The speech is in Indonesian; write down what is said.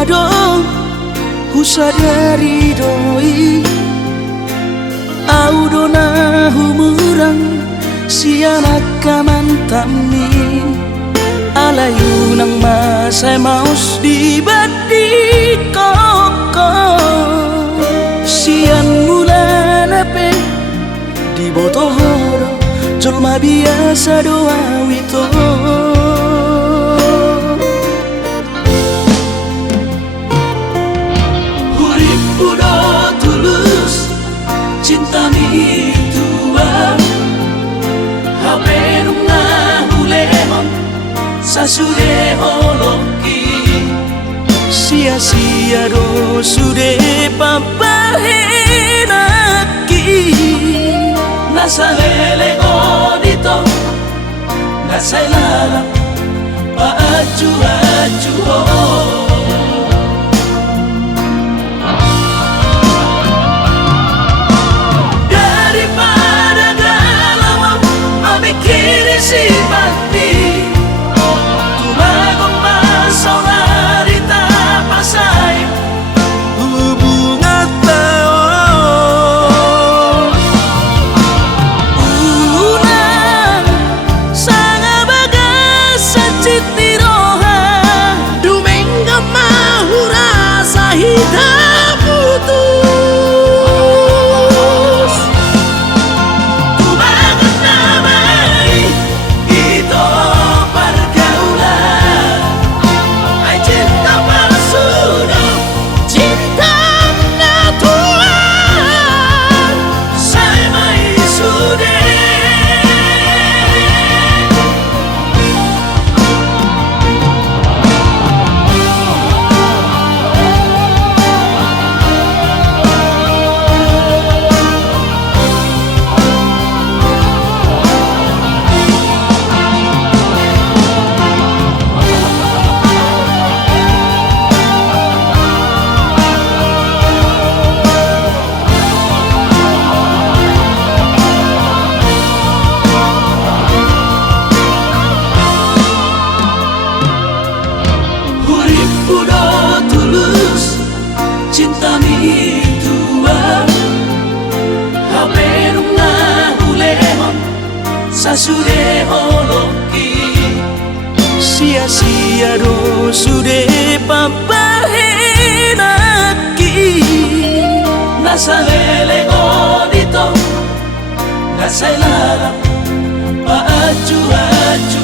Aduh, husadari doi Audona humurang sianak kamantami Alayu nang masay maus di badi koko Sian mula nape di botohoro Julma biasa doa wito Cinta mi tua Hape nunga hulemon Sasude holoki Sia-sia do sude papahenaki Nasa lele odito Nasa ilala Paaju-aju Cinta mi tua Hape nunga hulemon Sasude holoki Sia-sia do sude papahenaki Nasa lele odito Nasa ilala Paaju-aju